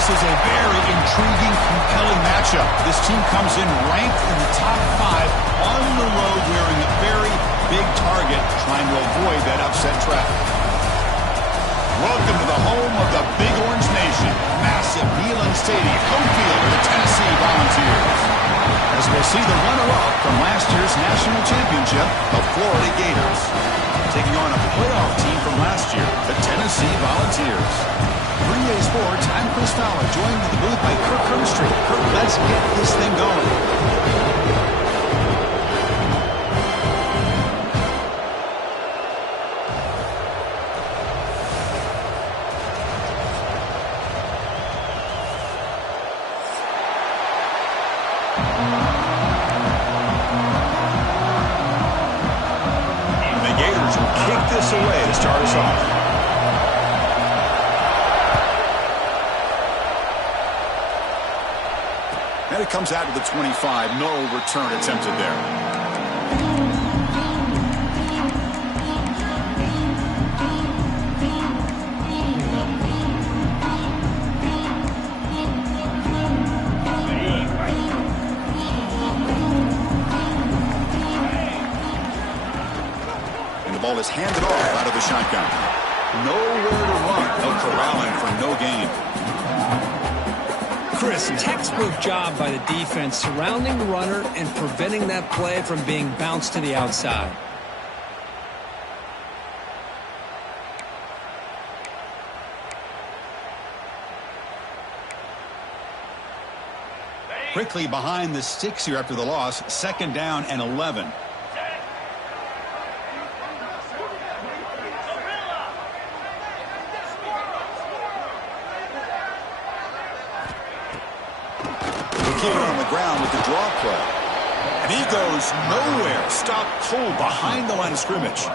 This is a very intriguing, compelling matchup. This team comes in ranked in the top 5 on the road wearing a very big target, trying to avoid that upset trap. Welcome to the home of the Big Orange Nation. Massive Neyland Stadium, home field of the Tennessee Volunteers. As we'll see the runner-up from last year's national championship, the Florida Gators, taking on a playoff team from last year, the Tennessee Volunteers. 3A Sports, I'm Chris Fowler, joined in the booth by Kirk Herbstreit. Kirk, let's get this thing going. Away to start us off. And it comes out to the 25. No return attempted there. Ball is handed off out of the shotgun. Nowhere to run. No corralling for no gain. Chris, textbook job by the defense surrounding the runner and preventing that play from being bounced to the outside. Quickly behind the sticks here after the loss. 2nd down and 11. Keep it on the ground with the draw play. And he goes nowhere. Stopped cold behind the line of scrimmage.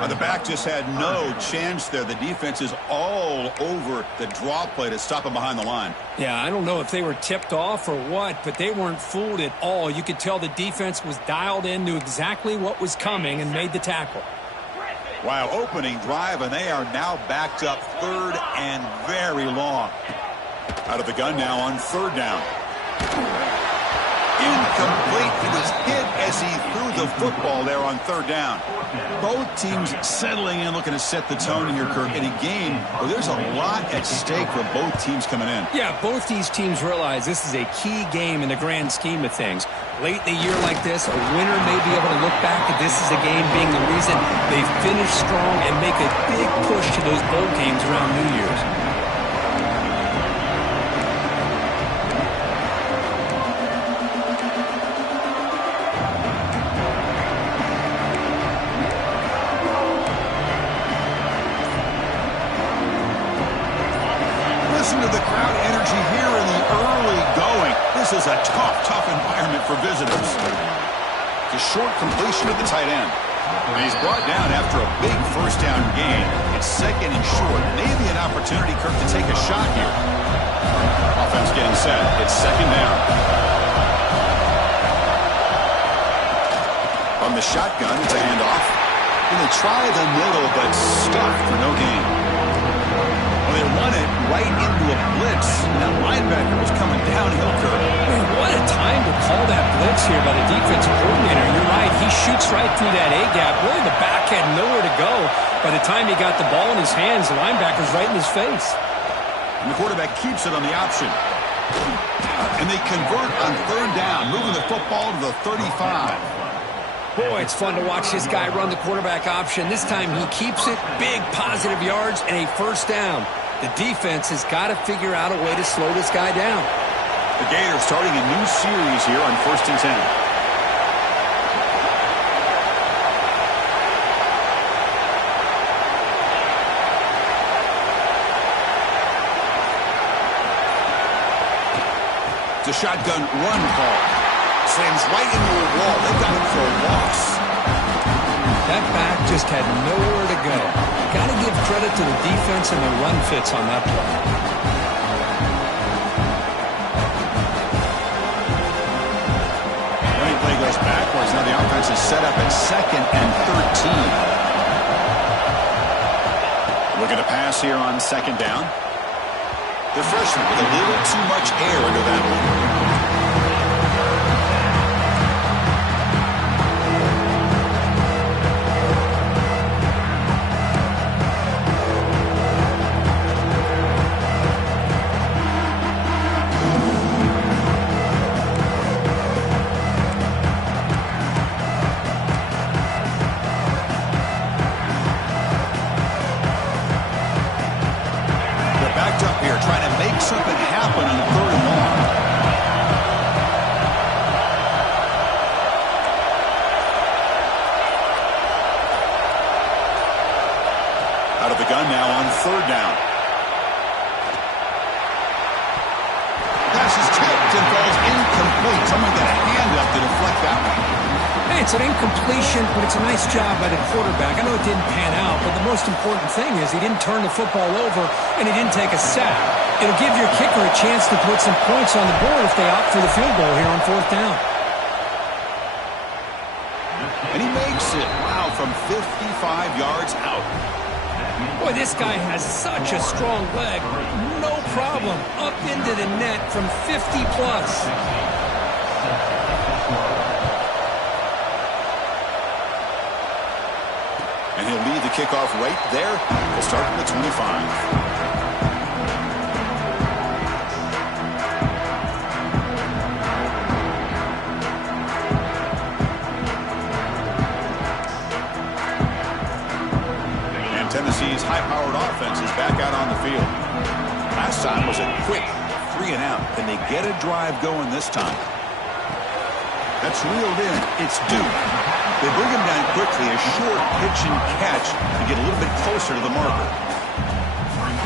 Now the back just had no chance there. The defense is all over the draw play to stop him behind the line. Yeah, I don't know if they were tipped off or what, but they weren't fooled at all. You could tell the defense was dialed in, knew exactly what was coming, and made the tackle. Wow, opening drive, and they are now backed up 3rd and very long. Out of the gun now on 3rd down. Incomplete. He was hit as he threw the football there on 3rd down. Both teams settling in, looking to set the tone here, Kirk, in a game where there's a lot at stake for both teams coming in. Yeah, both these teams realize this is a key game in the grand scheme of things. Late in a year like this, a winner may be able to look back at this as a game being the reason they finish strong and make a big push to those bowl games around New Year's. Listen to the crowd energy here in the early going. This is a tough environment for visitors. It's a short completion to the tight end. And he's brought down after a big 1st down gain. It's 2nd and short. Maybe an opportunity, Kirk, to take a shot here. Offense getting set. It's 2nd down. On the shotgun, it's a handoff. And they try the middle, but stuffed for no gain. They run it right into a blitz. That linebacker was coming downhill, Kirk. Man, what a time to call that blitz here by the defensive coordinator. You're right. He shoots right through that A-gap. Really, the back had nowhere to go. By the time he got the ball in his hands, the linebacker's right in his face. And the quarterback keeps it on the option. And they convert on 3rd down, moving the football to the 35. Boy, it's fun to watch this guy run the quarterback option. This time he keeps it, big positive yards, and a 1st down. The defense has got to figure out a way to slow this guy down. The Gators starting a new series here on 1st and 10. It's a shotgun run call. Slams right into a wall. They got him for a loss. That back just had nowhere to go. Got to give credit to the defense and the run fits on that play. Running play goes backwards. Now the offense is set up at 2nd and 13. Looking to pass here on 2nd down. The freshman with a little too much air into that one. Trying to make something happen on 3rd and long. Out of the gun now on 3rd down. Pass is tipped and falls incomplete. Someone got a hand up to deflect that one. Hey, it's an incompletion, but it's a nice job by the quarterback. I know it didn't pan out, but the most important thing is he didn't turn the football over and he didn't take a sack. It'll give your kicker a chance to put some points on the board if they opt for the field goal here on 4th down. And he makes it, wow, from 55 yards out. Boy, this guy has such a strong leg. No problem. Up into the net from 50 plus. And he'll lead the kickoff right there. We'll start from the 25. Tennessee's high-powered offense is back out on the field. Last time was a quick 3 and out. Can they get a drive going this time? That's reeled in. It's Duke. They bring him down quickly. A short pitch and catch to get a little bit closer to the marker.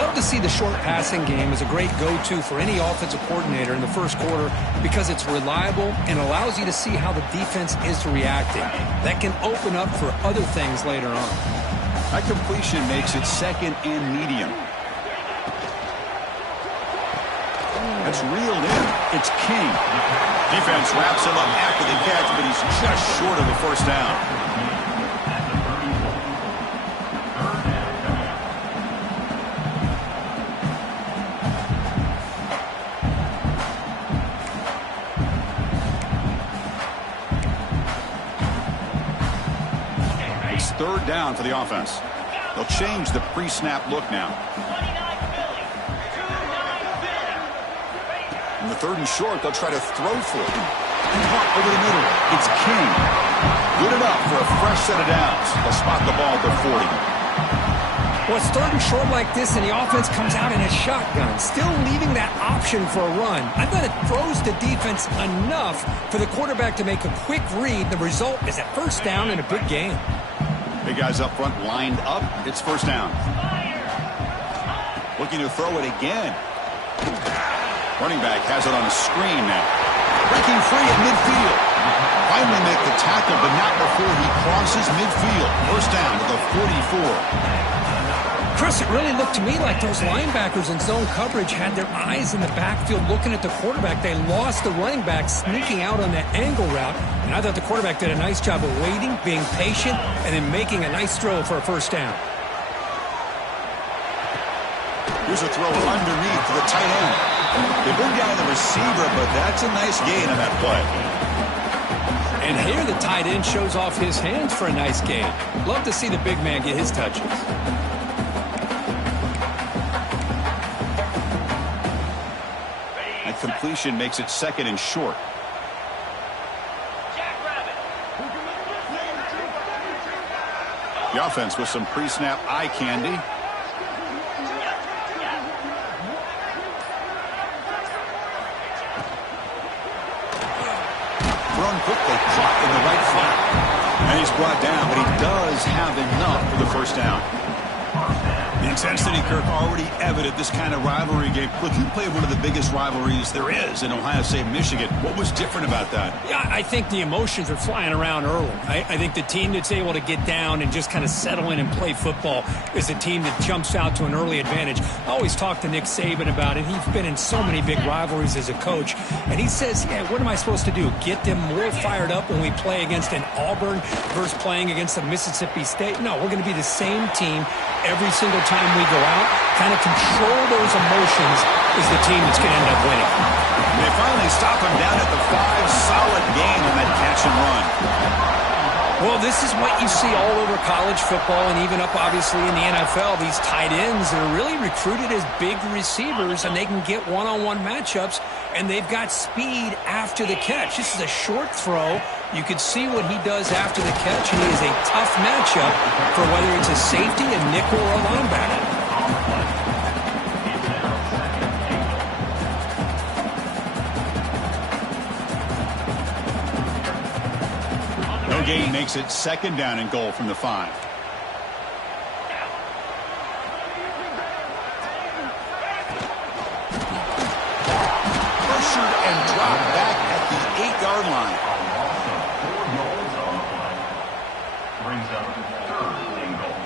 Love to see the short passing game as a great go-to for any offensive coordinator in the first quarter because it's reliable and allows you to see how the defense is reacting. That can open up for other things later on. That completion makes it 2nd and medium. That's reeled in. It's King. Defense wraps him up after the catch, but he's just short of the 1st down. It's 3rd down for the offense. They'll change the pre-snap look now. In the 3rd and short, they'll try to throw for it. Over the middle, it's King. Good enough for a fresh set of downs. They'll spot the ball at the 40. Well, it's 3rd and short like this, and the offense comes out in a shotgun, still leaving that option for a run. I thought it throws the defense enough for the quarterback to make a quick read. The result is a 1st down and a big gain. Big guys up front lined up. It's 1st down. Looking to throw it again. Running back has it on a screen now. Breaking free at midfield. Finally make the tackle, but not before he crosses midfield. 1st down to the 44. Chris, it really looked to me like those linebackers in zone coverage had their eyes in the backfield looking at the quarterback. They lost the running back sneaking out on that angle route. And I thought the quarterback did a nice job of waiting, being patient, and then making a nice throw for a 1st down. Here's a throw underneath to the tight end. They bring down the receiver, but that's a nice gain on that play. And here the tight end shows off his hands for a nice gain. Love to see the big man get his touches. That completion makes it 2nd and short. The offense with some pre-snap eye candy. Thrown quickly, caught in the right flat. And he's brought down, but he does have enough for the 1st down. The intensity, Kirk, already evident this kind of rivalry game. Look, you played one of the biggest rivalries there is in Ohio State, Michigan. What was different about that? Yeah, I think the emotions are flying around early. I think the team that's able to get down and just kind of settle in and play football is a team that jumps out to an early advantage. I always talk to Nick Saban about it. He's been in so many big rivalries as a coach. And he says, yeah, what am I supposed to do? Get them more fired up when we play against an Auburn versus playing against a Mississippi State? No, we're going to be the same team every single time we go out, kind of control those emotions, is the team that's going to end up winning. They finally stop him down at the 5. Solid gain on that catch and run. Well, this is what you see all over college football and even up, obviously, in the NFL. These tight ends are really recruited as big receivers, and they can get one-on-one matchups, and they've got speed after the catch. This is a short throw. You can see what he does after the catch, and he is a tough matchup for whether it's a safety, a nickel, or a linebacker. Gain makes it 2nd down and goal from the 5. Pressured and dropped back at the 8-yard line. Brings up 3rd and goal.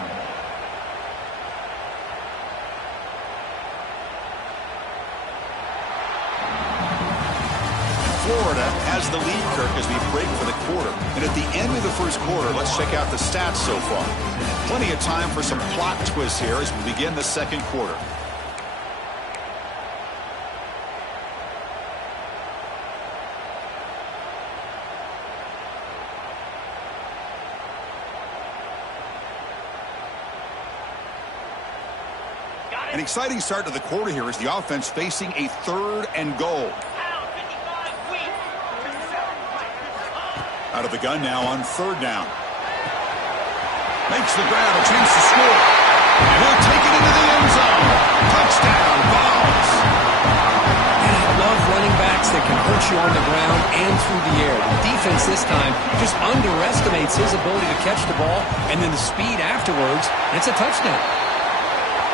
Florida has the lead, Kirk, as we break for the quarter. And at the end of the first quarter, let's check out the stats so far. Plenty of time for some plot twists here as we begin the 2nd quarter. An exciting start to the quarter here as the offense facing a 3rd and goal. Out of the gun now on 3rd down. Makes the grab, a chance to score. And he'll take it into the end zone. Touchdown, Vols. And I love running backs that can hurt you on the ground and through the air. The defense this time just underestimates his ability to catch the ball, and then the speed afterwards, it's a touchdown.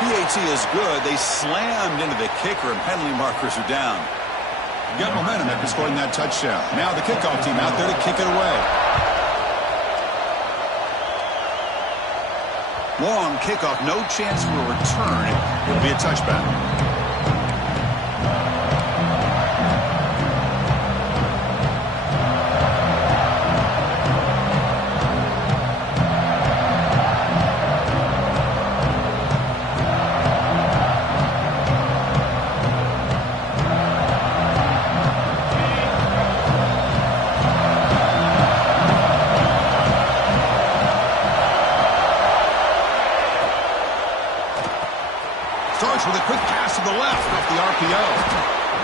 PAT is good. They slammed into the kicker, and penalty markers are down. Got momentum after scoring that touchdown. Now the kickoff team out there to kick it away. Long kickoff, no chance for a return. It'll be a touchback. With a quick pass to the left off the RPO.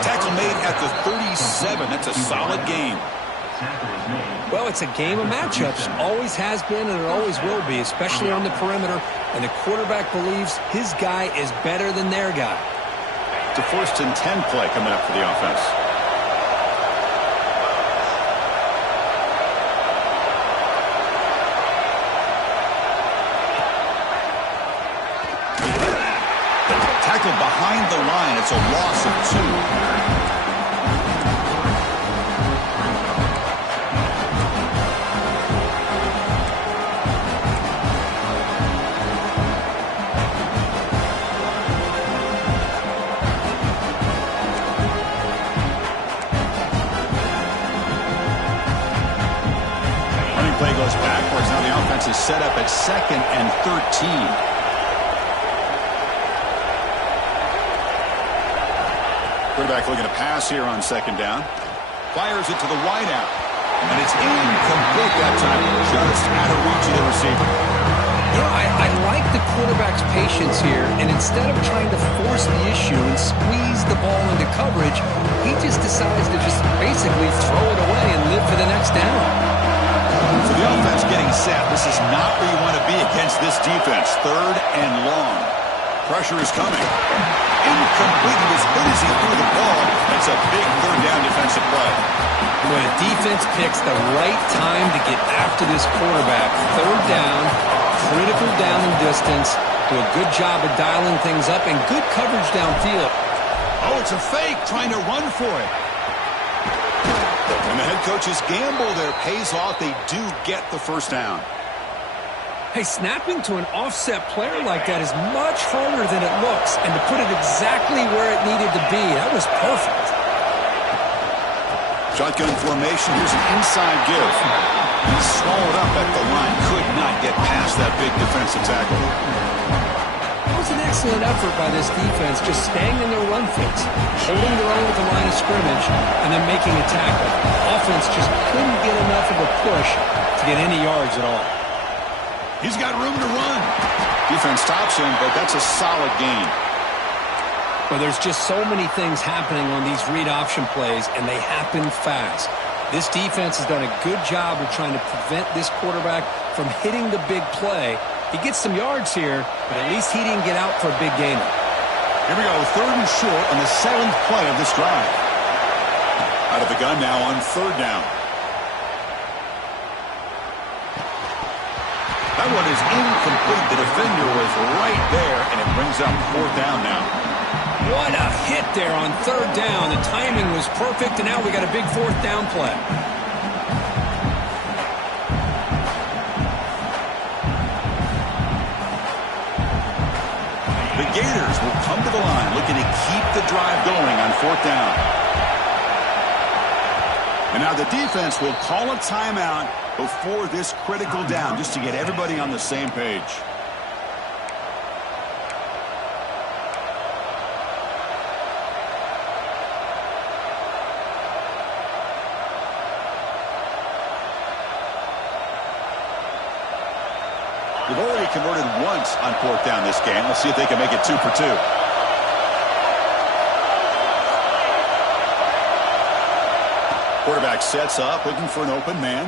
Tackle made at the 37. That's a solid gain. Well, it's a game of matchups. Always has been and it always will be, especially on the perimeter. And the quarterback believes his guy is better than their guy. It's a 1st and 10 play coming up for the offense. Behind the line, it's a loss of 2. Running play goes backwards. Now the offense is set up at 2nd and 13. Quarterback looking to pass here on 2nd down. Fires it to the wideout. And it's incomplete that time. Just out of reach of the receiver. Yeah, I like the quarterback's patience here. And instead of trying to force the issue and squeeze the ball into coverage, he just decides to just basically throw it away and live for the next down. So the offense getting set. This is not where you want to be against this defense. 3rd and long. Pressure is coming. Incomplete. As good as he threw the ball, that's a big 3rd down defensive play. When a defense picks the right time to get after this quarterback, 3rd down, critical down and distance, do a good job of dialing things up, and good coverage downfield. Oh, it's a fake, trying to run for it. And the head coach's gamble there pays off. They do get the 1st down. Hey, snapping to an offset player like that is much harder than it looks, and to put it exactly where it needed to be, that was perfect. Shotgun formation, here's an inside give. He's swallowed up at the line, could not get past that big defensive tackle. was an excellent effort by this defense, just staying in their run fits, holding their own at the line of scrimmage, and then making a tackle. Offense just couldn't get enough of a push to get any yards at all. He's got room to run. Defense stops him, but that's a solid gain. But there's just so many things happening on these read option plays, and they happen fast. This defense has done a good job of trying to prevent this quarterback from hitting the big play. He gets some yards here, but at least he didn't get out for a big gainer. Here we go, 3rd and short on the 7th play of this drive. Out of the gun now on 3rd down. That one is incomplete. The defender was right there, and it brings up 4th down now. What a hit there on 3rd down. The timing was perfect, and now we got a big 4th down play. The Gators will come to the line looking to keep the drive going on 4th down. And now the defense will call a timeout before this critical down just to get everybody on the same page. They've already converted once on 4th down this game. Let's see if they can make it 2 for 2. Quarterback sets up, looking for an open man.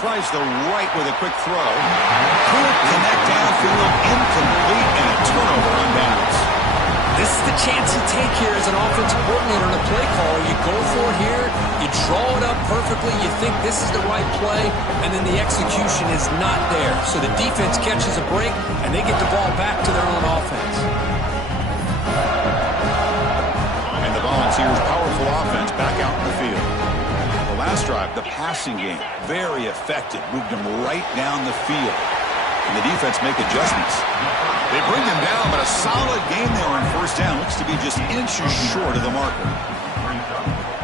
Tries the right with a quick throw. Could connect downfield, incomplete, and a turnover on downs. This is the chance you take here as an offensive coordinator and a play caller. You go for it here, you draw it up perfectly, you think this is the right play, and then the execution is not there. So the defense catches a break, and they get the ball back to their own offense. And the Volunteers' powerful offense back out in the field. The last drive, the passing game, very effective. Moved them right down the field. And the defense make adjustments. They bring him down, but a solid game there on 1st down. Looks to be just inches short of the marker.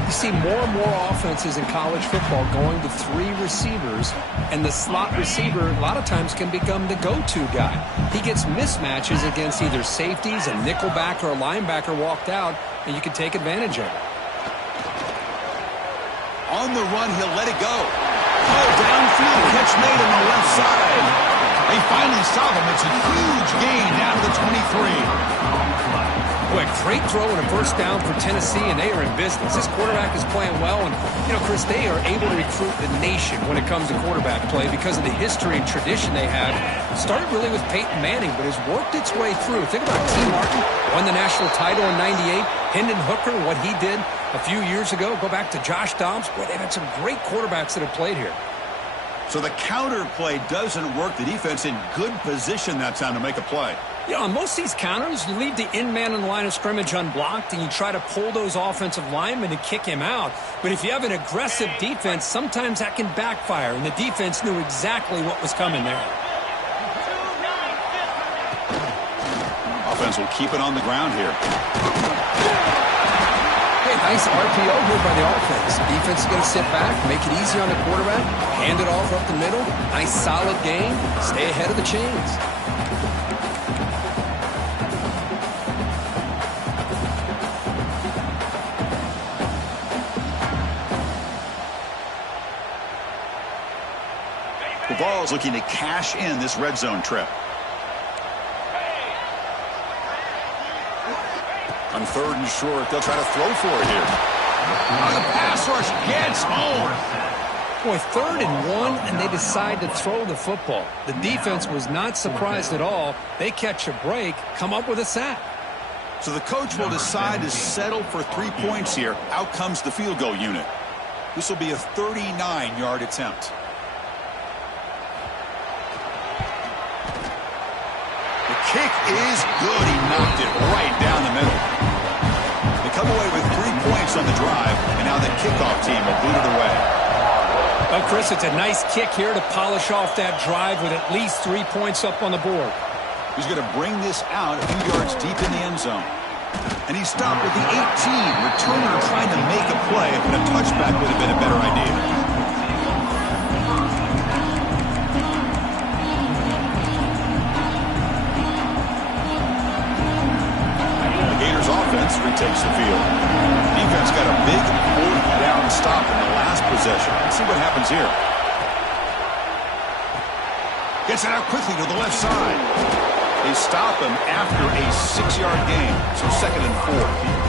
You see more and more offenses in college football going to 3 receivers, and the slot receiver a lot of times can become the go-to guy. He gets mismatches against either safeties, a nickelbacker, or a linebacker walked out, and you can take advantage of it. On the run, he'll let it go. Oh, downfield, catch made on the left side. They finally stop him. It's a huge gain down to the 23. Boy, great throw and a 1st down for Tennessee, and they are in business. This quarterback is playing well, and, Chris, they are able to recruit the nation when it comes to quarterback play because of the history and tradition they have. Started really with Peyton Manning, but has worked its way through. Think about T. Martin, won the national title in '98. Hendon Hooker, what he did a few years ago. Go back to Josh Dobbs. Boy, they've had some great quarterbacks that have played here. So the counter play doesn't work. The defense in good position that time to make a play. On most of these counters, you leave the in man in the line of scrimmage unblocked, and you try to pull those offensive linemen and kick him out. But if you have an aggressive defense, sometimes that can backfire, and the defense knew exactly what was coming there. Offense will keep it on the ground here. Nice RPO here by the offense. Defense is going to sit back, make it easy on the quarterback, hand it off up the middle. Nice solid game. Stay ahead of the chains. The Vols looking to cash in this red zone trip. On 3rd and short, they'll try to throw for it here. The pass rush gets home. Boy, 3rd and 1, and they decide to throw the football. The defense was not surprised at all. They catch a break, come up with a sack. So the coach will decide to settle for 3 points here. Out comes the field goal unit. This will be a 39-yard attempt. The kick is good. He knocked it right down the middle. They come away with 3 points on the drive, and now the kickoff team will boot it away. Well, Chris, it's a nice kick here to polish off that drive with at least 3 points up on the board. He's going to bring this out a few yards deep in the end zone. And he stopped with the 18. Returner trying to make a play, but a touchback would have been a better idea. takes the field. Defense got a big fourth down stop in the last possession. Let's see what happens here. Gets it out quickly to the left side. They stop him after a 6-yard gain, so 2nd and 4.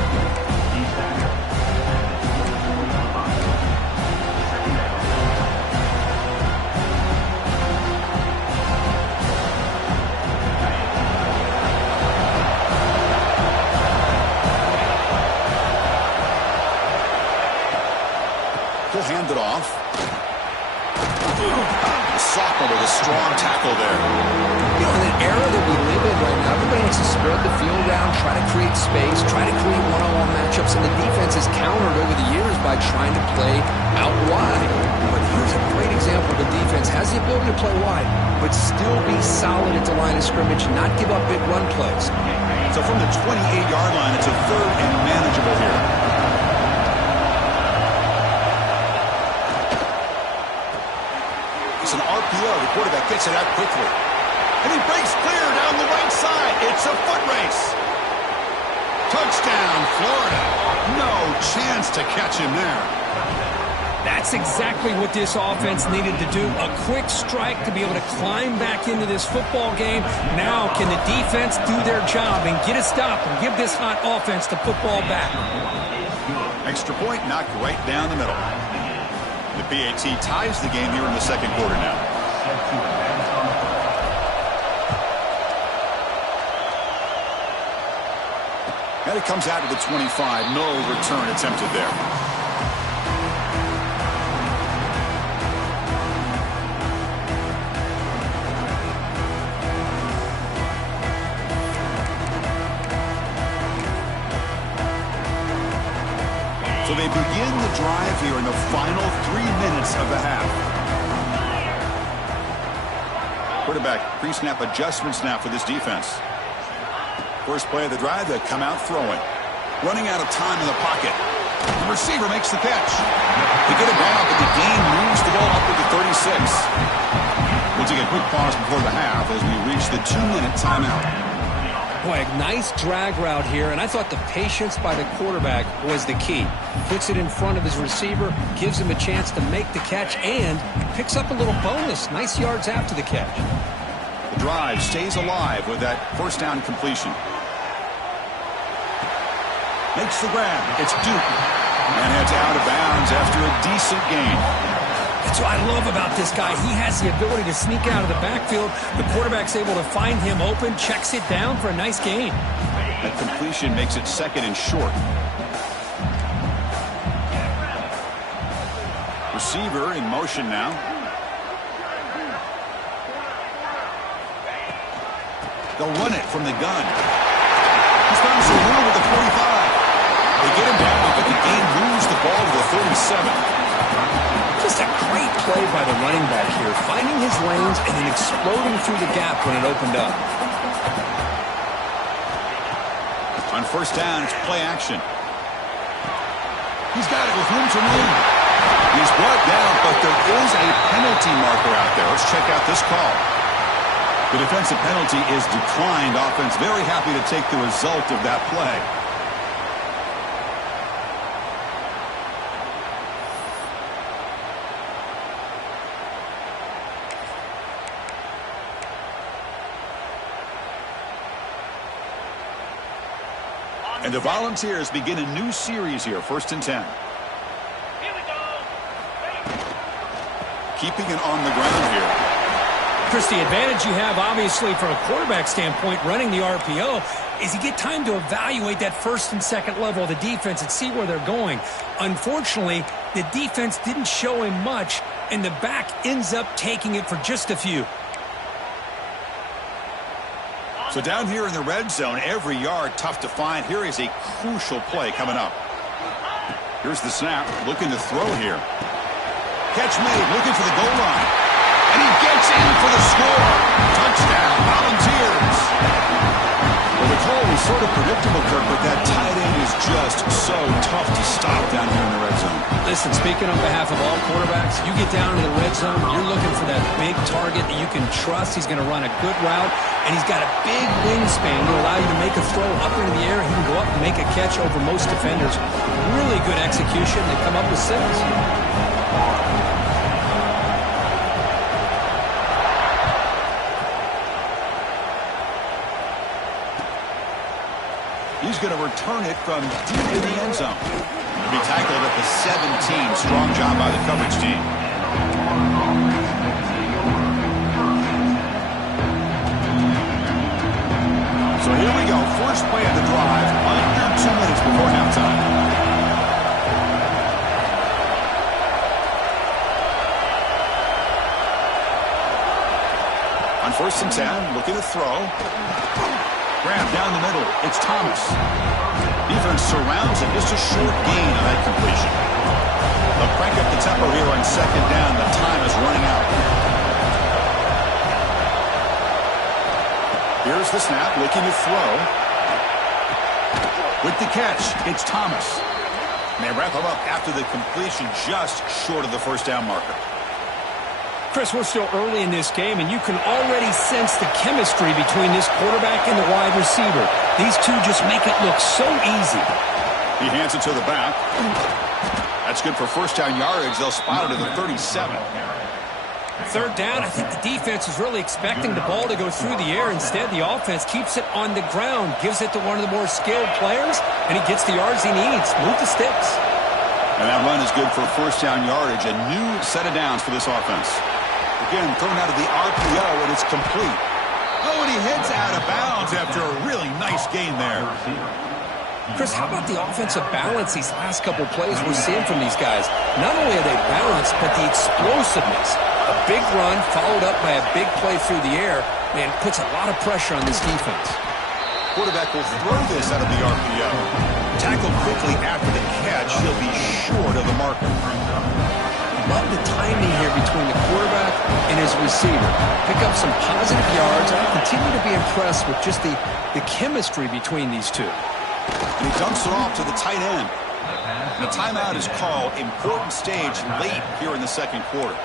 He'll hand it off. The sophomore with a strong tackle there. You know, in an era that we live in right now, everybody wants to spread the field around, try to create space, try to create one-on-one matchups, and the defense has countered over the years by trying to play out wide. But here's a great example. The defense has the ability to play wide, but still be solid at the line of scrimmage, not give up big run plays. So from the 28-yard line, it's a 3rd and manageable here. It's an RPO. The quarterback gets it out quickly. And he breaks clear down the right side. It's a foot race. Touchdown, Florida. No chance to catch him there. That's exactly what this offense needed to do. A quick strike to be able to climb back into this football game. Now can the defense do their job and get a stop and give this hot offense the football back? Extra point knocked right down the middle. The PAT ties the game here in the 2nd quarter now. And it comes out to the 25. No return attempted there. So they begin the drive here in the final 3 minutes of the half. Quarterback pre-snap adjustments now for this defense. First play of the drive, they come out throwing. Running out of time in the pocket. The receiver makes the catch. They get it down, but the game moves the ball up to the 36. We'll take a quick pause before the half as we reach the 2-minute timeout. Boy, a nice drag route here, and I thought the patience by the quarterback was the key. Puts it in front of his receiver, gives him a chance to make the catch, and picks up a little bonus. Nice yards after the catch. The drive stays alive with that first down completion. Makes the grab. It's Duke. And heads out of bounds after a decent gain. That's what I love about this guy. He has the ability to sneak out of the backfield. The quarterback's able to find him open, checks it down for a nice gain. That completion makes it 2nd and short. Receiver in motion now. They'll run it from the gun. He's found some room with the 45. They get him down, but the game moves the ball to the 37. Just a great play by the running back here, finding his lanes and then exploding through the gap when it opened up. On first down, it's play action. He's got it with room to move. He's brought down, but there is a penalty marker out there. Let's check out this call. The defensive penalty is declined. Offense very happy to take the result of that play. And the Volunteers begin a new series here, 1st and 10. Here we go. Keeping it on the ground here. Chris, the advantage you have, obviously, from a quarterback standpoint, running the RPO, is you get time to evaluate that 1st and 2nd level of the defense and see where they're going. Unfortunately, the defense didn't show him much, and the back ends up taking it for just a few. So down here in the red zone, every yard tough to find. Here is a crucial play coming up. Here's the snap, looking to throw here. Catch made, looking for the goal line. And he gets in for the score. Touchdown, Volunteers. Well, the call was sort of predictable, Kirk, but that tight end is just so tough to stop down here in the red zone. Listen, speaking on behalf of all quarterbacks, you get down to the red zone, you're looking for that big target that you can trust. He's going to run a good route, and he's got a big wingspan to allow you to make a throw up into the air. He can go up and make a catch over most defenders. Really good execution. They come up with 6. He's going to return it from deep in the end zone. He'll be tackled at the 17. Strong job by the coverage team. So here we go. First play of the drive. Under 2 minutes before halftime. On 1st and 10, looking to throw. Grab down the middle. It's Thomas. Defense surrounds him. Just a short gain on that completion. They'll crank up the tempo here on 2nd down. The time is running out. Here's the snap. Looking to throw. With the catch, it's Thomas. And they wrap him up after the completion, just short of the 1st down marker. Chris, we're still early in this game, and you can already sense the chemistry between this quarterback and the wide receiver. These two just make it look so easy. He hands it to the back. That's good for 1st down yardage. They'll spot it at the 37. 3rd down, I think the defense is really expecting the ball to go through the air. Instead, the offense keeps it on the ground, gives it to one of the more skilled players, and he gets the yards he needs. Move the sticks. And that run is good for 1st down yardage. A new set of downs for this offense. Again, thrown out of the RPO, and it's complete. Oh, and he heads out of bounds after a really nice gain there. Chris, how about the offensive balance these last couple plays we're seeing from these guys? Not only are they balanced, but the explosiveness. A big run followed up by a big play through the air, man, puts a lot of pressure on this defense. Quarterback will throw this out of the RPO. Tackled quickly after the catch. He'll be short of the marker. Love the timing here between the quarterback and his receiver. Pick up some positive yards. I continue to be impressed with just the chemistry between these two. And he dumps it off to the tight end. And a timeout is called. Important stage late here in the 2nd quarter.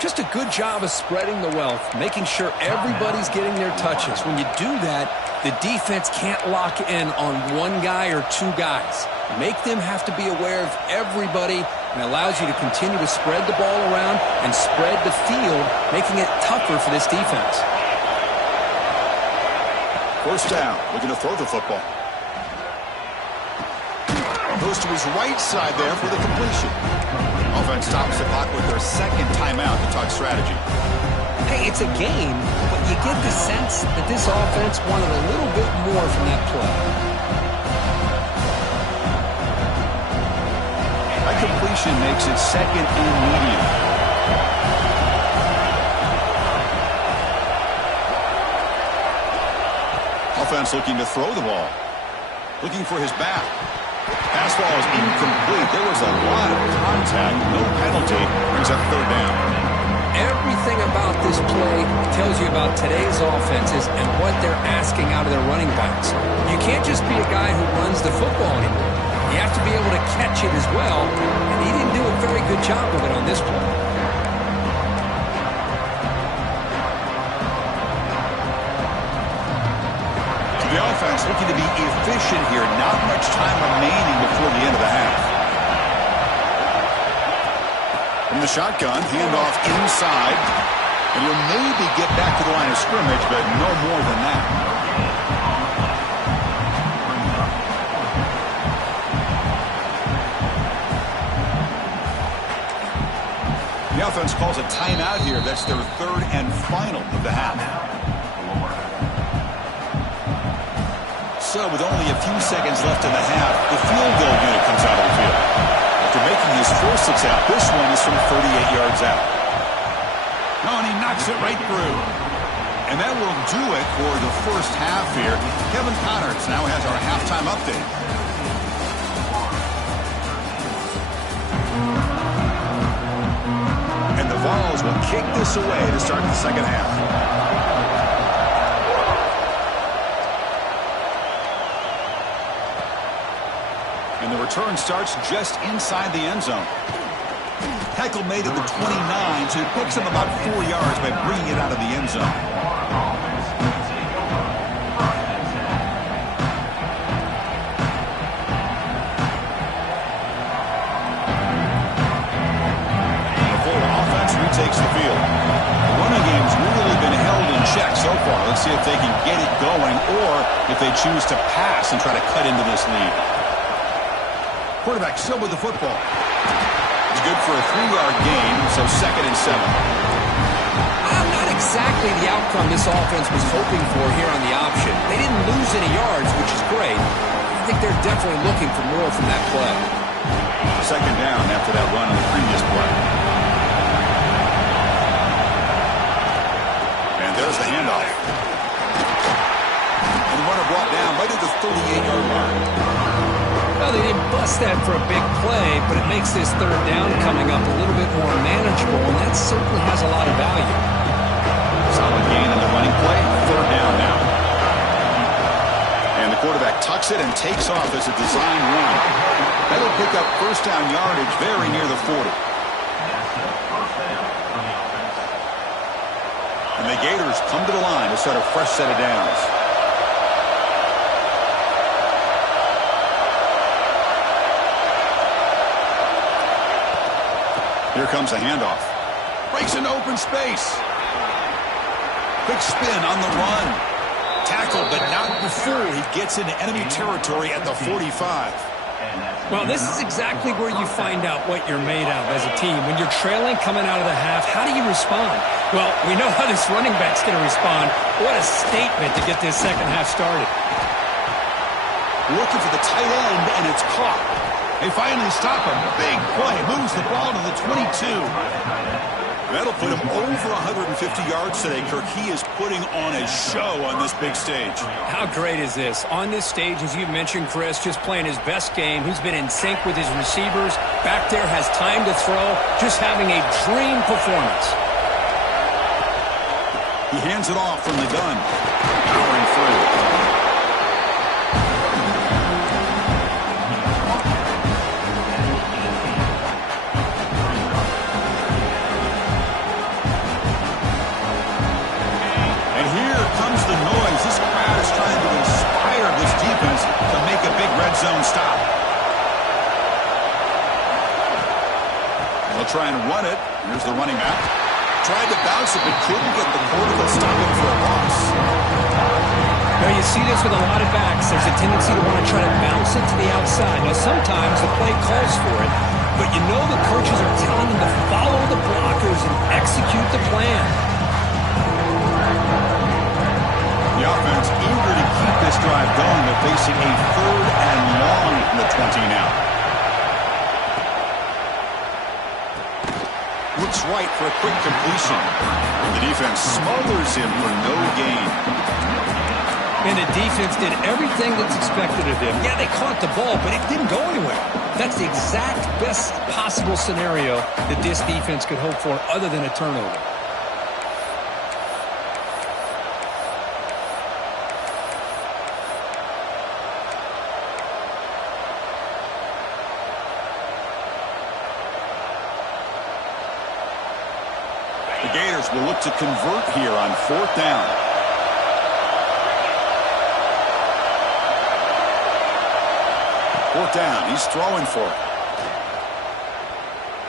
Just a good job of spreading the wealth, making sure everybody's getting their touches. When you do that, the defense can't lock in on one guy or 2 guys. Make them have to be aware of everybody, and allows you to continue to spread the ball around and spread the field, making it tougher for this defense. 1st down, looking to throw the football. Goes to his right side there for the completion. Offense stops the clock with their 2nd timeout to talk strategy. Hey, it's a game, but you get the sense that this offense wanted a little bit more from that play. That completion makes it 2nd and medium. Offense looking to throw the ball. Looking for his back. Pass ball is incomplete. There was a lot of contact. No penalty. Brings up 3rd down. Everything about this play tells you about today's offenses and what they're asking out of their running backs. You can't just be a guy who runs the football anymore. You have to be able to catch it as well, and he didn't do a very good job of it on this play. So the offense looking to be efficient here. Not much time remaining before the end of the half. From the shotgun, handoff inside. And he'll maybe get back to the line of scrimmage, but no more than that. The offense calls a timeout here. That's their 3rd and final of the half. So with only a few seconds left in the half, the field goal unit comes out of the field. After making his 1st attempt, this one is from 38 yards out. Oh, and he knocks it right through. And that will do it for the 1st half here. Kevin Connors now has our halftime update. And the Vols Eagles will kick this away to start the second half. And the return starts just inside the end zone. Tackle made at the 29, so he picks up about 4 yards by bringing it out of the end zone. Takes the field. The running game's really been held in check so far. Let's see if they can get it going or if they choose to pass and try to cut into this lead. Quarterback still with the football. It's good for a 3-yard gain, so 2nd and 7. Not exactly the outcome this offense was hoping for here on the option. They didn't lose any yards, which is great. I think they're definitely looking for more from that play. 2nd down after that run on the previous play. There's the handoff. And the runner brought down right at the 38-yard line. Well, they didn't bust that for a big play, but it makes this 3rd down coming up a little bit more manageable, and that certainly has a lot of value. Solid gain in the running play. 3rd down now. And the quarterback tucks it and takes off as a design run. That'll pick up 1st down yardage very near the 40. And the Gators come to the line to start a fresh set of downs. Here comes the handoff. Breaks into open space. Big spin on the run. Tackled, but not before he gets into enemy territory at the 45. Well, this is exactly where you find out what you're made of as a team. When you're trailing coming out of the half, how do you respond? Well, we know how this running back's going to respond. What a statement to get this second half started. Looking for the tight end, and it's caught. They finally stop him. Big play. Moves the ball to the 22. That'll put him over 150 yards today, Kirk. He is putting on a show on this big stage. How great is this? On this stage, as you mentioned, Chris, just playing his best game. He's been in sync with his receivers. Back there, has time to throw. Just having a dream performance. He hands it off from the gun. Powering through. Zone stop. They'll try and run it. Here's the running back. Tried to bounce it, but couldn't get the quarter to stop him for a loss. Now you see this with a lot of backs. There's a tendency to want to try to bounce it to the outside. Now sometimes the play calls for it, but you know the coaches are telling them to follow the blockers and execute the plan. The offense eager to keep this drive going, but facing a 3rd and long from the 20 now. Looks right for a quick completion. And the defense smothers him for no gain. And the defense did everything that's expected of them. Yeah, they caught the ball, but it didn't go anywhere. That's the exact best possible scenario that this defense could hope for other than a turnover. The Gators will look to convert here on 4th down. Fourth down. He's throwing for it.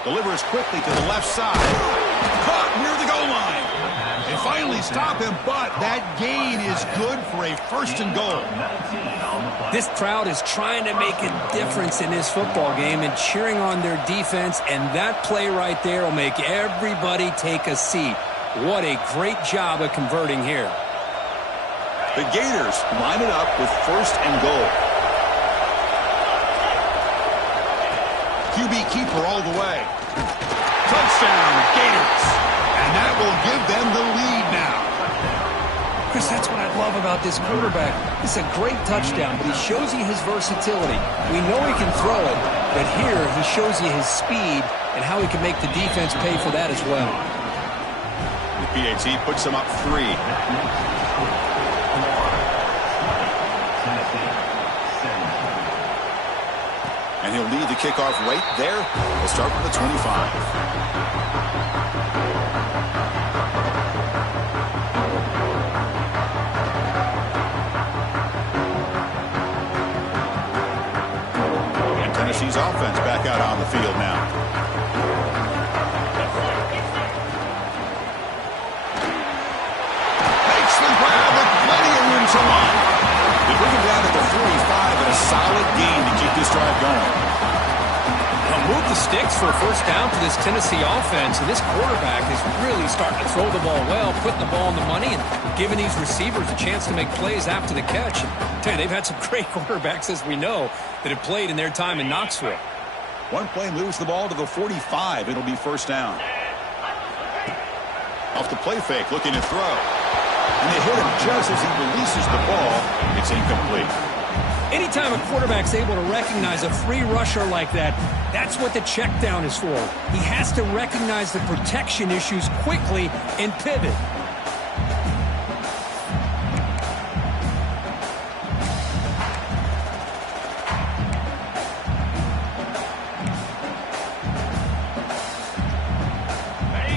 Delivers quickly to the left side. Caught near the goal line. They finally stop him, but that gain is good for a 1st and goal. This crowd is trying to make a difference in this football game and cheering on their defense, and that play right there will make everybody take a seat. What a great job of converting here. The Gators line it up with 1st and goal. QB keeper all the way. Touchdown, Gators. And that will give them the lead now. Chris, that's what I love about this quarterback. It's a great touchdown, but he shows you his versatility. We know he can throw it, but here he shows you his speed and how he can make the defense pay for that as well. PAT puts them up 3. And he'll lead the kickoff right there. We'll start with the 25. And Tennessee's offense back out on the field now. Makes the grab with plenty of room to run. They bring him down at the 45 and a solid gain to keep this drive going. They'll move the sticks for a first down for this Tennessee offense, and this quarterback is really starting to throw the ball well, putting the ball on the money, and giving these receivers a chance to make plays after the catch. And they've had some great quarterbacks, as we know, that have played in their time in Knoxville. One play moves the ball to the 45. It'll be first down. Off the play fake, looking to throw. And they hit him just as he releases the ball. It's incomplete. Anytime a quarterback's able to recognize a free rusher like that, that's what the check down is for. He has to recognize the protection issues quickly and pivot.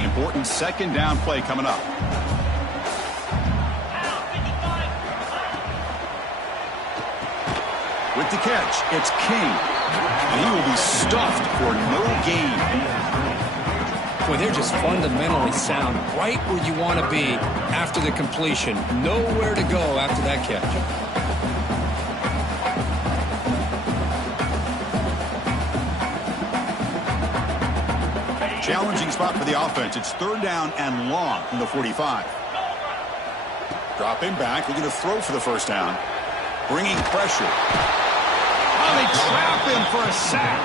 Important second down play coming up. With the catch, it's King. And he will be stuffed for no gain. Boy, they're just fundamentally sound, right where you want to be after the completion. Nowhere to go after that catch. Challenging spot for the offense. It's third down and long from the 45. Dropping back, looking to throw for the first down. Bringing pressure. Oh, they trap him for a sack.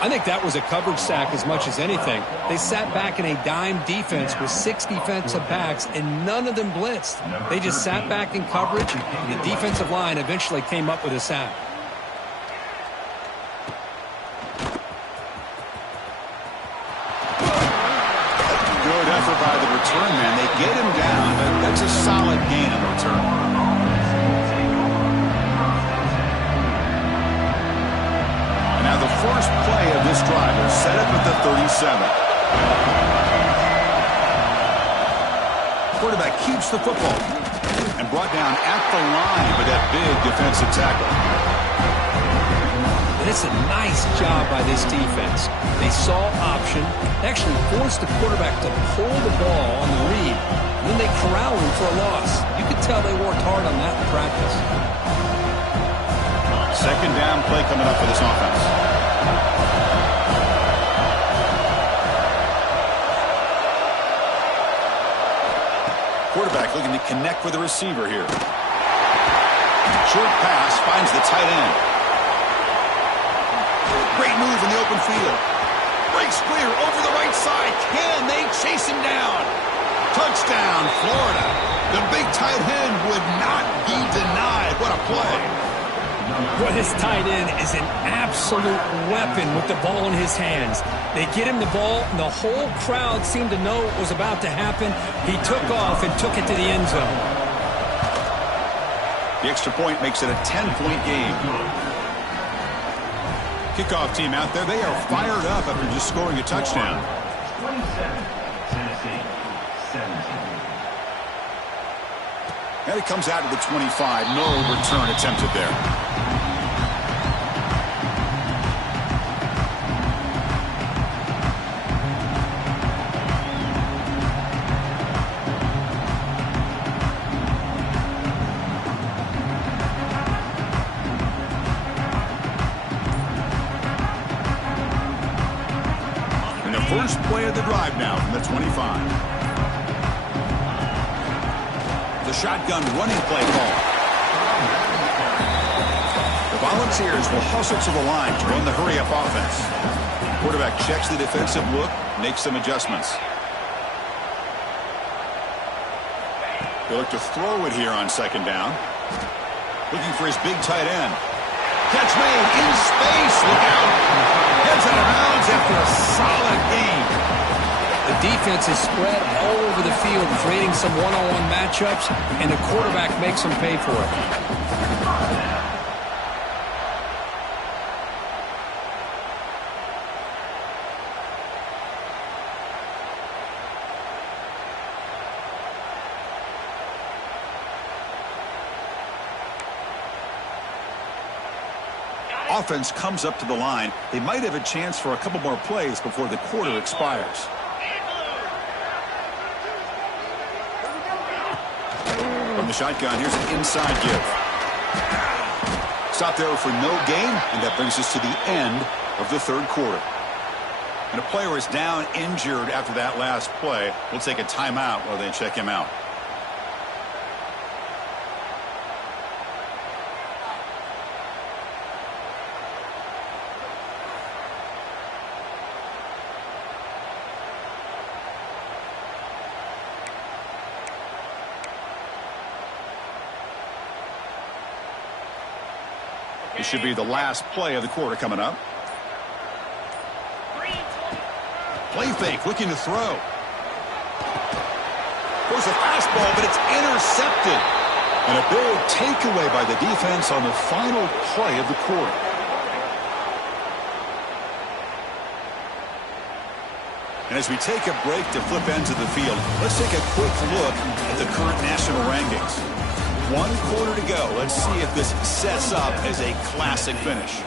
I think that was a coverage sack as much as anything. They sat back in a dime defense with 6 defensive backs, and none of them blitzed. They just sat back in coverage, and the defensive line eventually came up with a sack. Good effort by the return man. They get him down, but that's a solid gain on the return. Now the first play of this drive is set up at the 37. Quarterback keeps the football and brought down at the line with that big defensive tackle. And it's a nice job by this defense. They saw option, actually forced the quarterback to pull the ball on the read, and then they corralled him for a loss. You could tell they worked hard on that in practice. Second down play coming up for this offense. Quarterback looking to connect with the receiver here. Short pass finds the tight end. Great move in the open field. Breaks clear over the right side. Can they chase him down? Touchdown, Florida. The big tight end would not be denied. What a play. Well, this tight end is an absolute weapon with the ball in his hands. They get him the ball, and the whole crowd seemed to know what was about to happen. He took off and took it to the end zone. The extra point makes it a 10-point game. Kickoff team out there, they are fired up after just scoring a touchdown. 27, Tennessee, 17. And it comes out to the 25. No return attempted there. First play of the drive now from the 25. The shotgun running play call. The Volunteers will hustle to the line to run the hurry-up offense. Quarterback checks the defensive look, makes some adjustments. They look to throw it here on second down. Looking for his big tight end. Catch made in space. Look out. Heads out of bounds after a solid gain. The defense is spread all over the field, creating some one-on-one matchups, and the quarterback makes them pay for it. Offense comes up to the line. They might have a chance for a couple more plays before the quarter expires. From the shotgun, here's an inside give. Stop there for no gain, and that brings us to the end of the third quarter. And a player is down injured after that last play. We'll take a timeout while they check him out. This should be the last play of the quarter coming up. Play fake, looking to throw. Goes a fastball, but it's intercepted. And a big takeaway by the defense on the final play of the quarter. And as we take a break to flip ends of the field, let's take a quick look at the current national rankings. 1 quarter to go. Let's see if this sets up as a classic finish.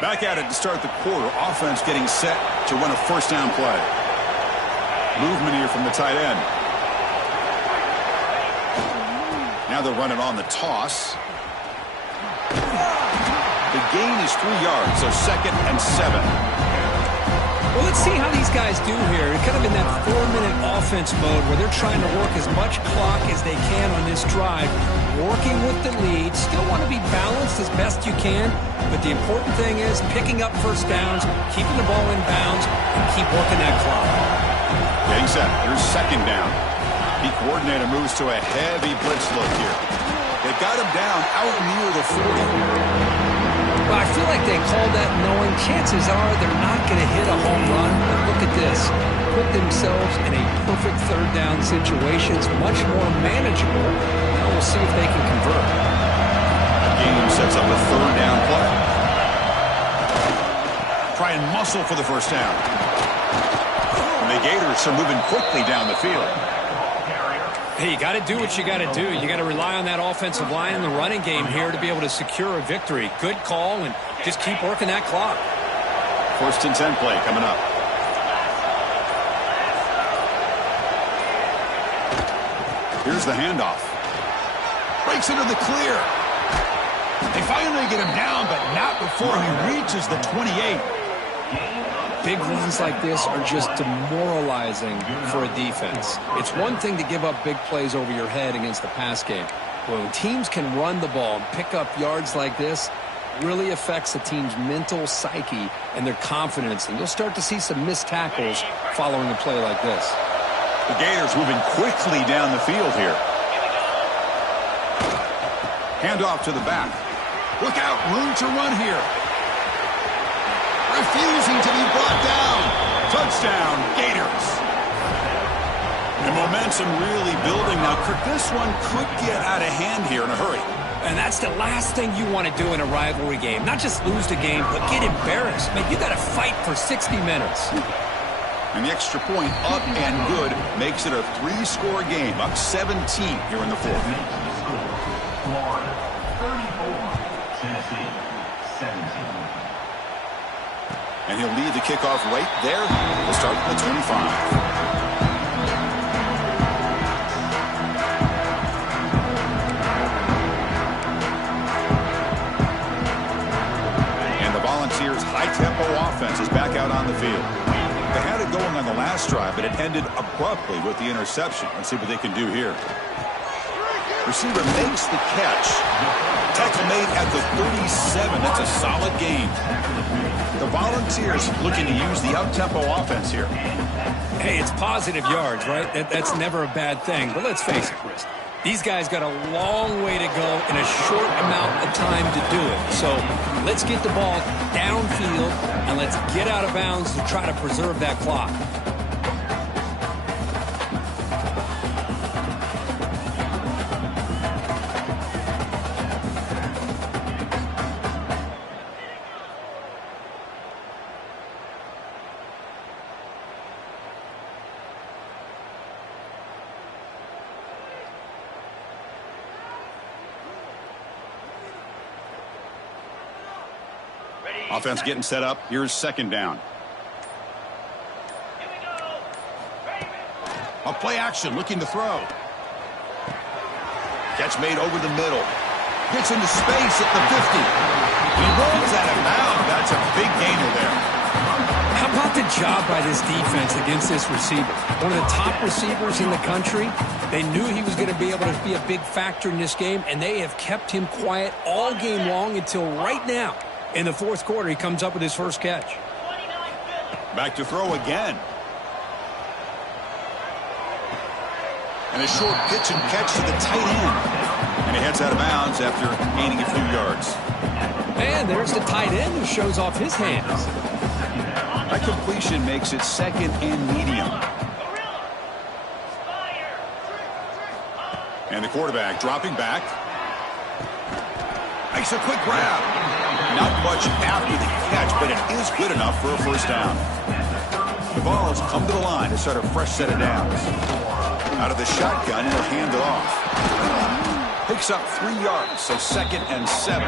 Back at it to start the quarter. Offense getting set to run a first down play. Movement here from the tight end. Now they're running on the toss. The gain is 3 yards, so 2nd and 7. Well, let's see how these guys do here. They're kind of in that 4-minute offense mode where they're trying to work as much clock as they can on this drive, working with the lead. Still want to be balanced as best you can, but the important thing is picking up first downs, keeping the ball in bounds, and keep working that clock. Getting set. Here's 2nd down. The coordinator moves to a heavy blitz look here. They got him down out near the 40. Well, I feel like they called that knowing chances are they're not going to hit a home run. But look at this. Put themselves in a perfect 3rd down situation. It's much more manageable. Now we'll see if they can convert. The game sets up a 3rd down play. Try and muscle for the first down. And the Gators are moving quickly down the field. Hey, you got to do what you got to do. You got to rely on that offensive line and the running game here to be able to secure a victory. Good call, and just keep working that clock. 1st and 10 play coming up. Here's the handoff. Breaks into the clear. They finally get him down, but not before he reaches the 28. Big runs like this are just demoralizing for a defense. It's one thing to give up big plays over your head against the pass game. When teams can run the ball and pick up yards like this, it really affects the team's mental psyche and their confidence. And you'll start to see some missed tackles following a play like this. The Gators moving quickly down the field here. Handoff to the back. Look out, room to run here. Refusing to be brought down. Touchdown, Gators. And momentum really building now. Kirk, this one could get out of hand here in a hurry. And that's the last thing you want to do in a rivalry game. Not just lose the game, but get embarrassed. Man, you got to fight for 60 minutes. And the extra point up and good makes it a 3-score game. Up 17 here in the 4th. Florida 34, Tennessee 17. And he'll lead the kickoff right there. We'll start at the 25. And the Volunteers' high-tempo offense is back out on the field. They had it going on the last drive, but it ended abruptly with the interception. Let's see what they can do here. Receiver makes the catch. Tackle made at the 37. That's a solid gain. The Volunteers looking to use the up-tempo offense here. Hey, it's positive yards, right? That's never a bad thing. But let's face it, Chris. These guys got a long way to go in a short amount of time to do it. So let's get the ball downfield and let's get out of bounds to try to preserve that clock. Offense getting set up. Here's second down. A play action, looking to throw. Catch made over the middle. Gets into space at the 50. He rolls out of bounds. That's a big gainer there. How about the job by this defense against this receiver? One of the top receivers in the country. They knew he was going to be able to be a big factor in this game, and they have kept him quiet all game long until right now. In the fourth quarter, he comes up with his first catch. Back to throw again. And a short pitch and catch to the tight end. And he heads out of bounds after gaining a few yards. And there's the tight end who shows off his hands. That completion makes it second and medium. And the quarterback dropping back. Makes a quick grab. Not much after the catch, but it is good enough for a first down. The ball's come to the line to start a fresh set of downs. Out of the shotgun, he'll hand it off. Picks up 3 yards, so second and 7.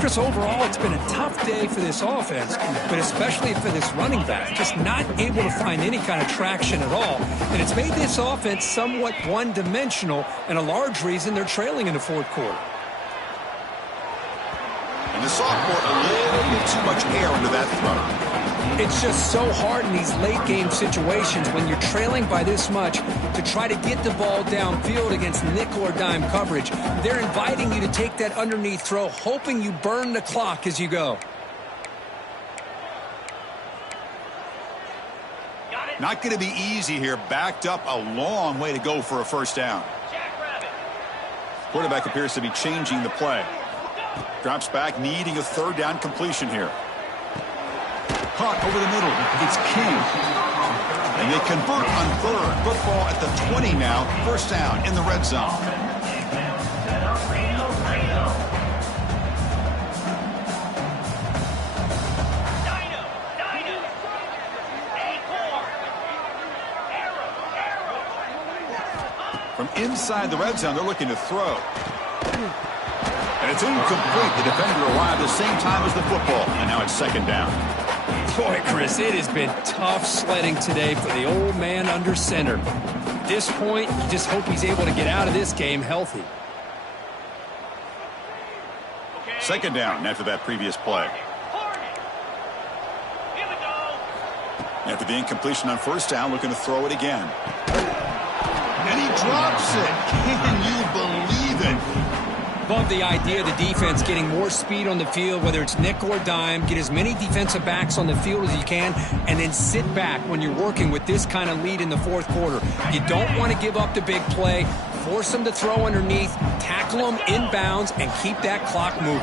Chris, overall, it's been a tough day for this offense, but especially for this running back. Just not able to find any kind of traction at all. And it's made this offense somewhat one-dimensional, and a large reason they're trailing in the fourth quarter. And the sophomore, a little bit too much air under that throw. It's just so hard in these late-game situations when you're trailing by this much to try to get the ball downfield against nickel or dime coverage. They're inviting you to take that underneath throw, hoping you burn the clock as you go. Not going to be easy here. Backed up a long way to go for a first down. Quarterback appears to be changing the play. Drops back, needing a third down completion here. Caught over the middle. It's King. And they convert on third. Football at the 20 now. First down in the red zone. From inside the red zone, they're looking to throw. And it's incomplete. The defender arrived the same time as the football. And now it's second down. Boy, Chris, it has been tough sledding today for the old man under center. At this point, you just hope he's able to get out of this game healthy. Second down after that previous play. After the incompletion on first down, looking to throw it again. And he drops it. Can you believe it? Love the idea of the defense getting more speed on the field, whether it's nickel or dime. Get as many defensive backs on the field as you can, and then sit back when you're working with this kind of lead in the fourth quarter. You don't want to give up the big play. Force them to throw underneath, tackle them inbounds, and keep that clock moving.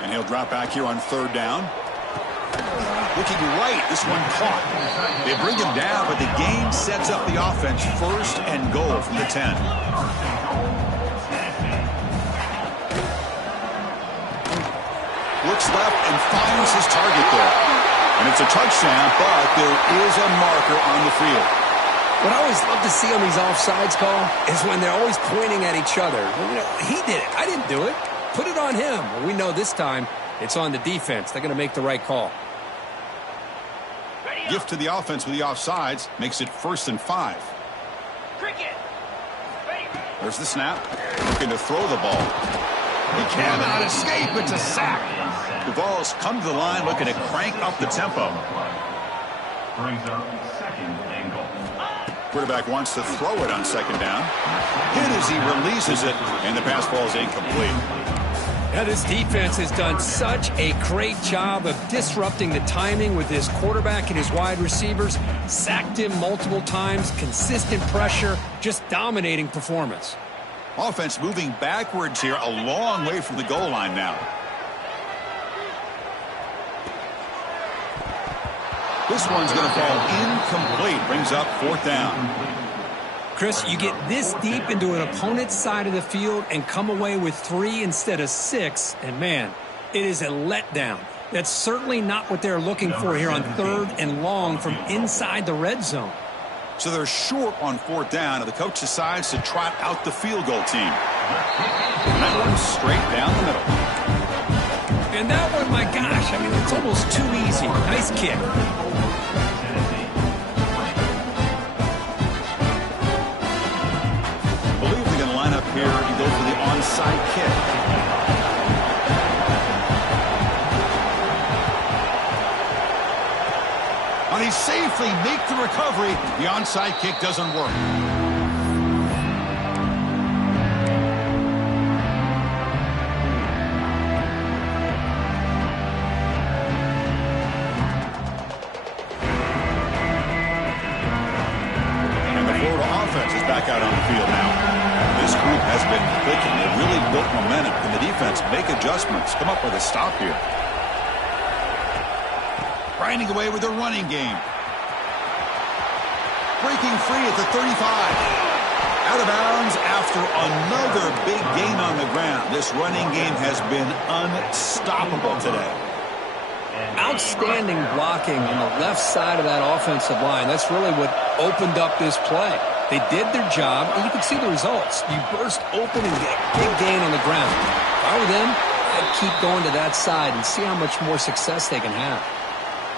And he'll drop back here on third down. Looking right, this one caught. They bring him down, but the game sets up the offense first and goal from the 10. Looks left and finds his target there. And it's a touchdown, but there is a marker on the field. What I always love to see on these offsides call is when they're always pointing at each other. Well, you know, he did it. I didn't do it. Put it on him. Well, we know this time it's on the defense. They're going to make the right call. Gift to the offense with the offsides makes it 1st and 5. There's the snap. Looking to throw the ball. He cannot escape. It's a sack. The ball's come to the line looking to crank up the tempo. Brings up second and goal. Quarterback wants to throw it on second down. Hit as he releases it, and the pass ball is incomplete. Now, this defense has done such a great job of disrupting the timing with his quarterback and his wide receivers. Sacked him multiple times, consistent pressure, just dominating performance. Offense moving backwards here, a long way from the goal line now. This one's going to fall incomplete. Brings up 4th down. Chris, you get this deep into an opponent's side of the field and come away with 3 instead of 6, and man, it is a letdown. That's certainly not what they're looking for here on 3rd and long from inside the red zone. So they're short on 4th down, and the coach decides to trot out the field goal team. That one's straight down the middle. And that one, my gosh, I mean, it's almost too easy. Nice kick. Here, you go for the onside kick. And he safely make the recovery. The onside kick doesn't work. And the Florida offense is back out on the field now. This group has been clicking. They've really built momentum. Can the defense make adjustments? Come up with a stop here. Grinding away with their running game. Breaking free at the 35. Out of bounds after another big gain on the ground. This running game has been unstoppable today. Outstanding blocking on the left side of that offensive line. That's really what opened up this play. They did their job, and you can see the results. You burst open and get a big gain on the ground. If I were them, I'd keep going to that side and see how much more success they can have.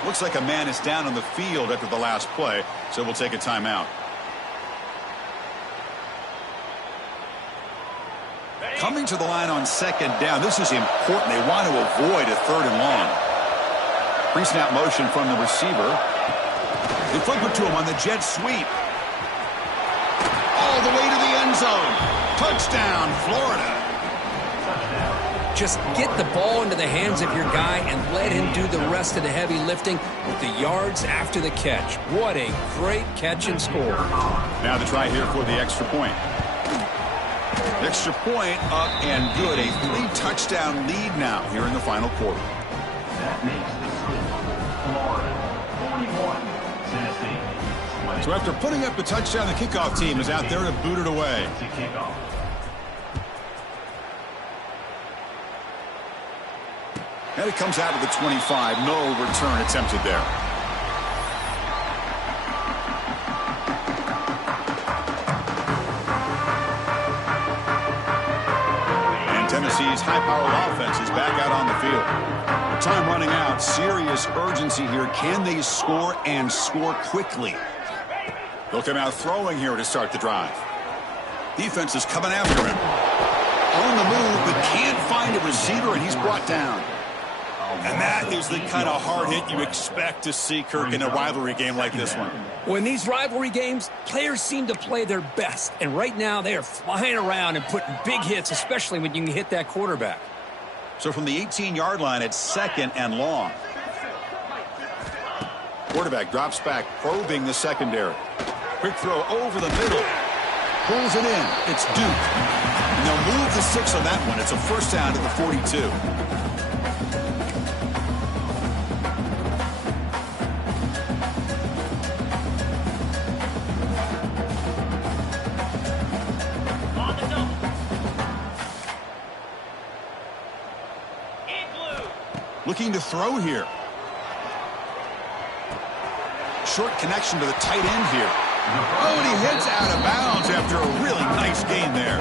Looks like a man is down on the field after the last play, so we'll take a timeout. Coming to the line on 2nd down, this is important. They want to avoid a 3rd and long. Pre-snap motion from the receiver. They flip it to him on the jet sweep. All the way to the end zone. Touchdown, Florida. Just get the ball into the hands of your guy and let him do the rest of the heavy lifting with the yards after the catch. What a great catch and score. Now the try here for the extra point. Extra point up and good. A 3-touchdown lead now here in the final quarter. That makes the score Florida 41, Tennessee. So after putting up the touchdown, the kickoff team is out there to boot it away. And it comes out of the 25. No return attempted there. And Tennessee's high-powered offense is back out on the field. With time running out, serious urgency here. Can they score and score quickly? They'll come out throwing here to start the drive. Defense is coming after him. On the move, but can't find a receiver, and he's brought down. And that is the kind of hard hit you expect to see, Kirk, in a rivalry game like this one. Well, in these rivalry games, players seem to play their best. And right now, they are flying around and putting big hits, especially when you can hit that quarterback. So from the 18-yard line, it's 2nd and long. Quarterback drops back, probing the secondary. Quick throw over the middle. Pulls it in. It's Duke. And they'll move the 6 on that one. It's a 1st down to the 42. Looking to throw here. Short connection to the tight end here. Oh, and he hits out of bounds after a really nice gain there.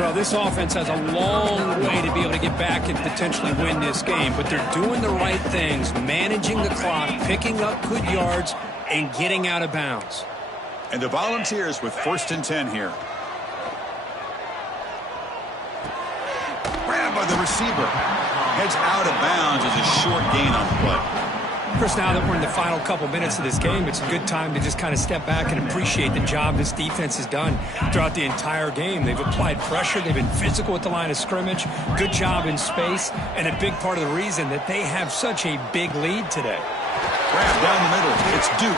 Well, this offense has a long way to be able to get back and potentially win this game, but they're doing the right things, managing the clock, picking up good yards, and getting out of bounds. And the Volunteers with 1st and 10 here. Grabbed by the receiver. Heads out of bounds as a short gain on the play. Chris, now that we're in the final couple minutes of this game, it's a good time to just kind of step back and appreciate the job this defense has done throughout the entire game. They've applied pressure. They've been physical at the line of scrimmage. Good job in space, and a big part of the reason that they have such a big lead today. Grab down the middle. It's Duke.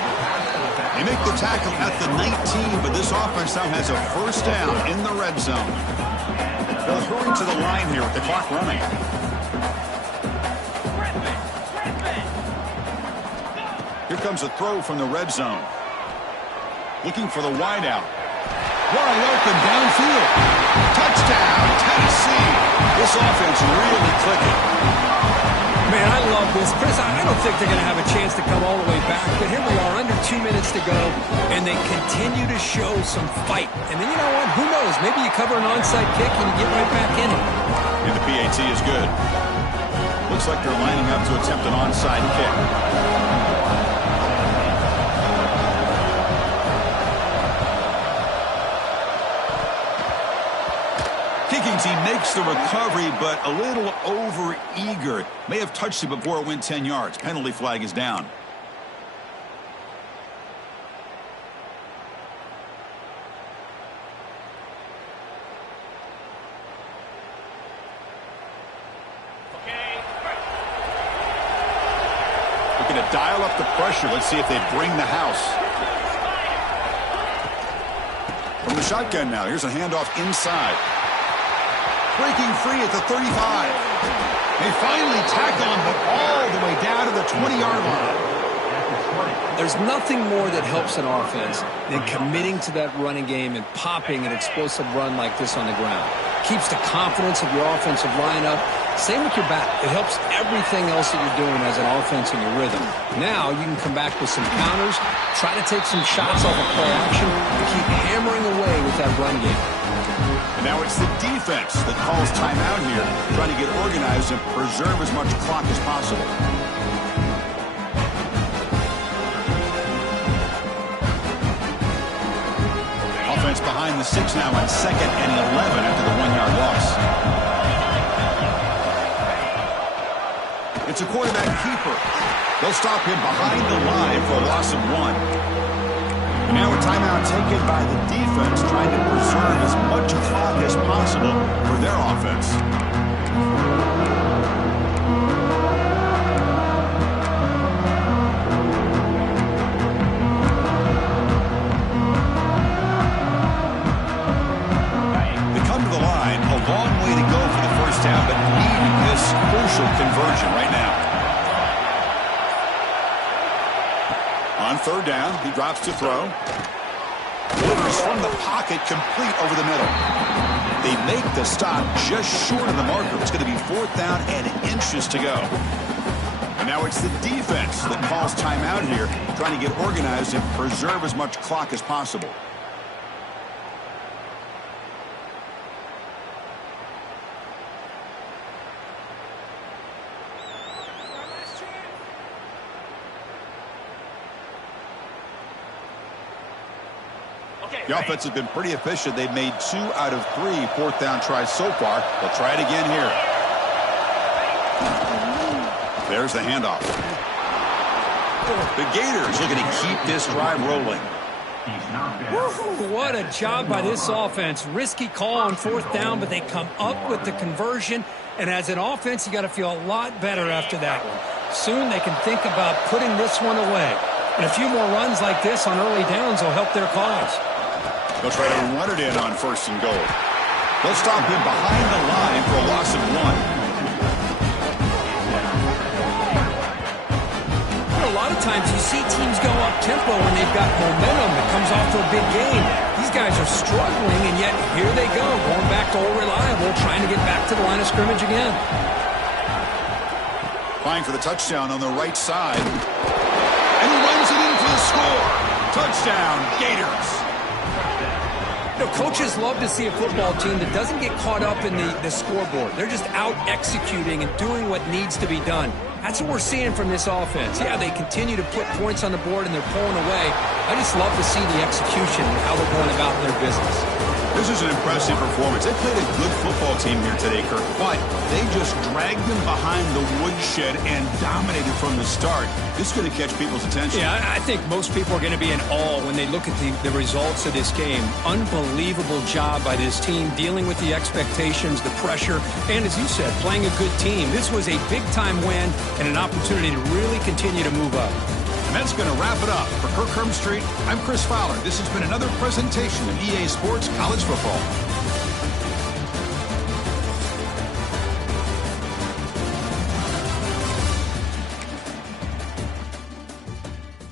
They make the tackle at the 19, but this offense now has a first down in the red zone. They'll hurry to the line here with the clock running. Here comes a throw from the red zone. Looking for the wideout. Wide open downfield. Touchdown, Tennessee. This offense really clicking. Man, I love this. Chris, I don't think they're going to have a chance to come all the way back, but here we are, under 2 minutes to go, and they continue to show some fight. And then, you know what? Who knows? Maybe you cover an onside kick and you get right back in it. And the PAT is good. Looks like they're lining up to attempt an onside kick. He makes the recovery, but a little over-eager. May have touched it before it went 10 yards. Penalty flag is down. Looking to dial up the pressure. Let's see if they bring the house. From the shotgun now. Here's a handoff inside. Breaking free at the 35. They finally tackle him, but all the way down to the 20-yard line. There's nothing more that helps an offense than committing to that running game and popping an explosive run like this on the ground. Keeps the confidence of your offensive lineup. Same with your back. It helps everything else that you're doing as an offense in your rhythm. Now you can come back with some counters, try to take some shots off of play action, and keep hammering away with that run game. And now it's the defense that calls timeout here, trying to get organized and preserve as much clock as possible. Offense behind the 6 now on 2nd and 11 after the 1-yard loss. It's a quarterback keeper. They'll stop him behind the line for a loss of 1. And now a timeout taken by the defense, trying to preserve as much clock as possible for their offense. They come to the line, a long way to go for the first down, but needing this crucial conversion right now. On 3rd down, he drops to throw. Delivers from the pocket, complete over the middle. They make the stop just short of the marker. It's going to be 4th down and inches to go. And now it's the defense that calls timeout here, trying to get organized and preserve as much clock as possible. The offense has been pretty efficient. They've made 2 out of 3 4th down tries so far. They'll try it again here. There's the handoff. The Gators looking to keep this drive rolling. What a job by this offense. Risky call on 4th down, but they come up with the conversion. And as an offense, you got to feel a lot better after that one. Soon they can think about putting this one away. And a few more runs like this on early downs will help their cause. They'll try to run it in on 1st and goal. They'll stop him behind the line for a loss of 1. A lot of times you see teams go up-tempo when they've got momentum that comes off to a big game. These guys are struggling, and yet here they go, going back to old reliable, trying to get back to the line of scrimmage again. Applying for the touchdown on the right side. And he runs it in for the score. Touchdown, Gators. You know, coaches love to see a football team that doesn't get caught up in the scoreboard. They're just out executing and doing what needs to be done. That's what we're seeing from this offense. Yeah, they continue to put points on the board and they're pulling away. I just love to see the execution and how they're going about their business. This is an impressive performance. They played a good football team here today, Kirk, but they just dragged them behind the woodshed and dominated from the start. This is going to catch people's attention. Yeah, I think most people are going to be in awe when they look at the results of this game. Unbelievable job by this team dealing with the expectations, the pressure, and as you said, playing a good team. This was a big-time win and an opportunity to really continue to move up. And that's going to wrap it up. For Kirk Herbstreit, I'm Chris Fowler. This has been another presentation of EA Sports College Football.